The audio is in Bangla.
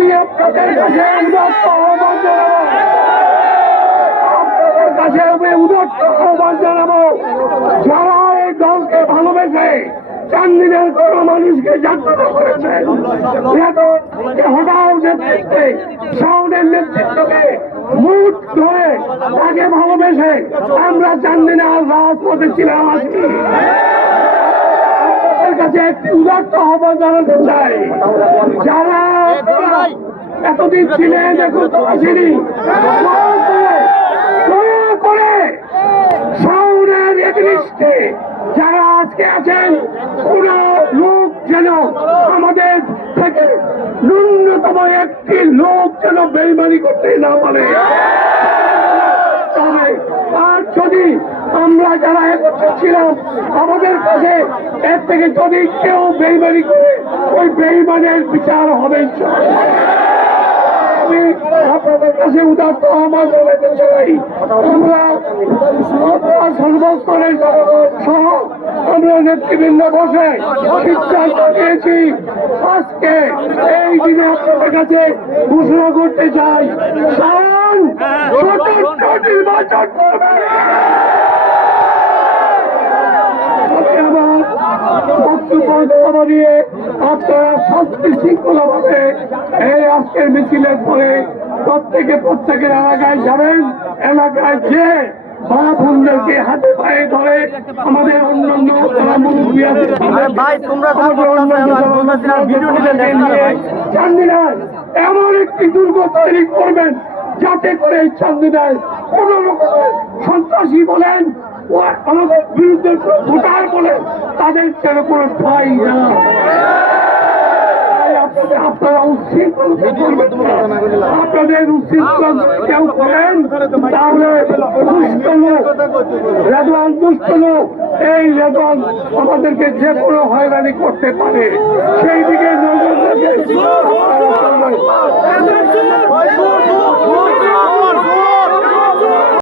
আমি আপনাদের কাছে উদাত্ত আহ্বান জানাবো, আপনাদের কাছে আমি উদাত্ত আহ্বান জানাবো, যারা এই দলকে ভালোবেসে চান্দিনের কোন মানুষকে জাগ্রত করেছে, হঠাৎ নেতৃত্বে শাওনের নেতৃত্বকে মুঠ ধরে তাকে ভালোবেসে আমরা চান্দিনার রাজপথে ছিলাম। আজকে আপনাদের কাছে একটি উদাত্ত আহ্বান জানাতে চাই, যারা এতদিন ছিলেন এখন তো আসেনি, দয়া করে শাওনের এগনিস্টে যারা আজকে আছেন কোন লোক যেন আমাদের থেকে ন্যূনতম একটি লোক যেন বেইমানি করতে না পারে। আর যদি আমরা যারা একত্রে ছিলাম আমাদের কাছে এর থেকে যদি কেউ বেইমানি করে ওই বেইমানের বিচার হবে। আমি আপনাদের কাছে উদাত্ত আহ্বান জানাতে চাই, আমরা সর্বস্তরের সহ আমরা নেতৃবৃন্দ বসে সিদ্ধান্ত নিয়েছি আজকে এই দিনে আপনাদের কাছে ঘোষণা করতে চাই শাওন স্বতন্ত্র নির্বাচন করবে। বক্তব্য নিয়ে আপনারা শান্তি শৃঙ্খলা ভাবে এই আজকের মিছিলের পরে প্রত্যেকের এলাকায় যাবেন, এলাকায় যে মা বোনদেরকে হাতে পায়ে ধরে আমাদের অন্যান্য চান্দিনায় এমন একটি দুর্গ তৈরি করবেন যাতে করে এই চান্দিনায় কোন রকমের সন্ত্রাসী বলেন আমাদের বিরুদ্ধে ভোটার বলে তাদের যেন কোনো ঠাঁই না। আপনারা উচ্ছৃঙ্খল করবেন না, আপনাদের উচ্ছৃঙ্খল কেউ করেন তাহলে দুষ্ট লোক রেদওয়ান দুষ্ট লোক এই রেদওয়ান আমাদেরকে যে কোনো হয়রানি করতে পারে, সেই দিকে নজর রেখে